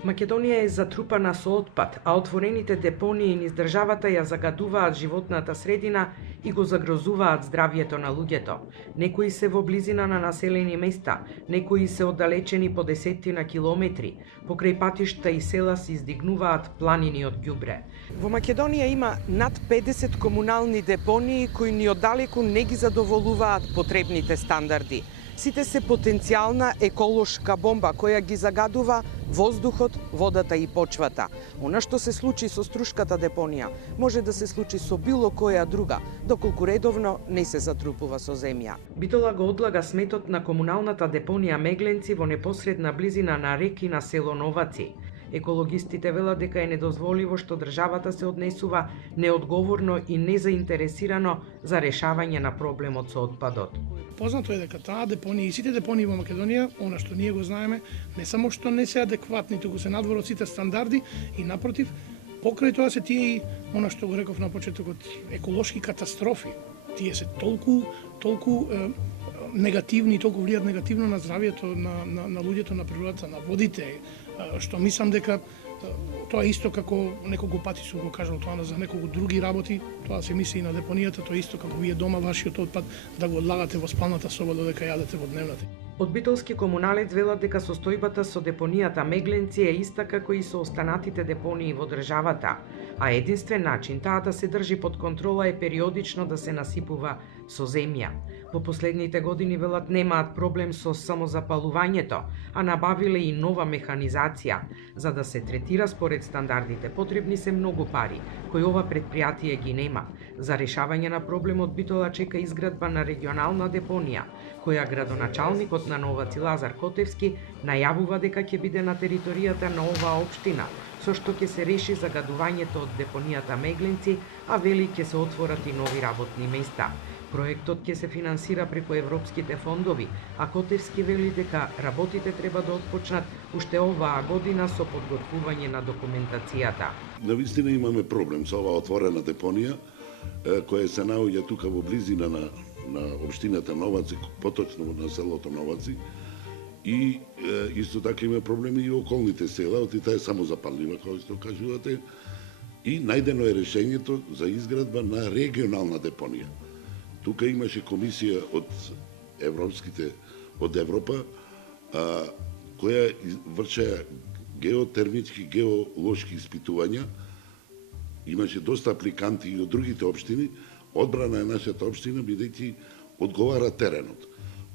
Македонија е затрупана со отпад, а отворените депонии низ државата ја загадуваат животната средина и го загрозуваат здравјето на луѓето. Некои се во близина на населени места, некои се оддалечени по десеттина километри. Покрај патишта и села се издигнуваат планини од ѓубре. Во Македонија има над 50 комунални депонии кои ни оддалеку не ги задоволуваат потребните стандарди. Сите се потенцијална еколошка бомба која ги загадува воздухот, водата и почвата. Она што се случи со Струшката депонија може да се случи со било која друга, доколку редовно не се затрупува со земја. Битола го одлага сметот на комуналната депонија Мегленци во непосредна близина на реки на село Новаци. Екологистите велат дека е недозволиво што државата се однесува неодговорно и незаинтересирано за решавање на проблемот со отпадот. Познато е дека таа депонија и сите депонии во Македонија, она што ние го знаеме, не само што не се адекватни, туку се надвор од сите стандарди и напротив, покрај тоа се тие и она што го реков на почетокот, еколошки катастрофи. Тие се толку негативни, толку влијат негативно на здравјето на луѓето, на природата, на водите, што мислам дека тоа исто како неколку пати сум го кажал тоа за неколку други работи, тоа се мисли и на депонијата, тоа исто како вие дома вашиот отпад да го одлагате во спалната соба додека јадете во дневната. Од битолски комуналец велат дека состојбата со депонијата Мегленци е иста како и со останатите депонии во државата, а единствен начин таа да се држи под контрола е периодично да се насипува со земја. Во последните години велат немаат проблем со самозапалувањето, а набавиле и нова механизација. За да се третира според стандардите потребни се многу пари, кои ова предпријатие ги нема. За решавање на проблемот Битола чека изградба на регионална депонија, која градоначалникот на Новаци Лазар Котевски најавува дека ќе биде на територијата на оваа општина, со што ќе се реши загадувањето од депонијата Мегленци, а вели ќе се отворат и нови работни места. Проектот ќе се финансира преку европските фондови, а Котевски вели дека работите треба да отпочнат уште оваа година со подготвување на документацијата. Навистина имаме проблем со оваа отворена депонија, која се наоѓа тука во близина на општината Новаци, поточно на селото Новаци, и исто така има проблеми и околните села, таа е самозапаллива, како што кажувате, и најдено е решењето за изградба на регионална депонија. Тука имаше комисија од Европа, која вршеа геотермички, геолошки испитувања. Имаше доста апликанти и од другите општини. Одбрана е нашата општина, бидејќи одговара теренот.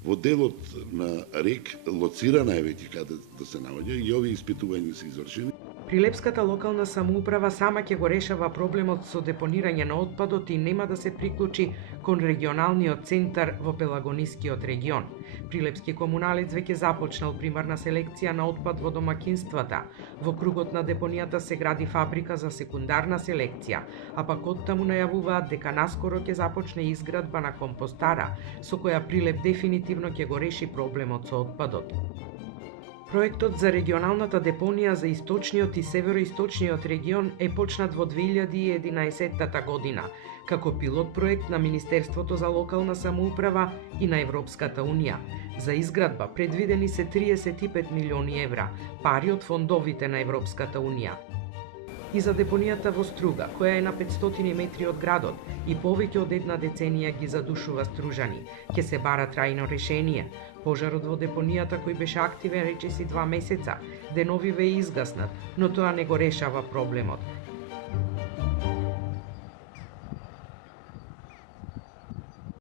Во делот на рек лоцирана е веќе каде да се наоѓа и овие испитувања се извршени. Прилепската локална самоуправа сама ќе го решава проблемот со депонирање на отпадот и нема да се приклучи кон регионалниот центар во Пелагонискиот регион. Прилепски комуналец веќе започнал примарна селекција на отпад во домакинствата. Во кругот на депонијата се гради фабрика за секундарна селекција, а пак оттаму најавуваат дека наскоро ќе започне изградба на компостара, со која Прилеп дефинитивно ќе го реши проблемот со отпадот. Проектот за регионалната депонија за источниот и североисточниот регион е почнат во 2011 година, како пилот проект на Министерството за локална самоуправа и на Европската унија. За изградба предвидени се 35 милиони евра, пари од фондовите на Европската унија. И за депонијата во Струга, која е на 500 метри од градот и повеќе од една деценија ги задушува стружани, ќе се бара трајно решение. Пожарот во депонијата кој беше активен речиси 2 месеца, денови ве изгаснат, но тоа не го решава проблемот.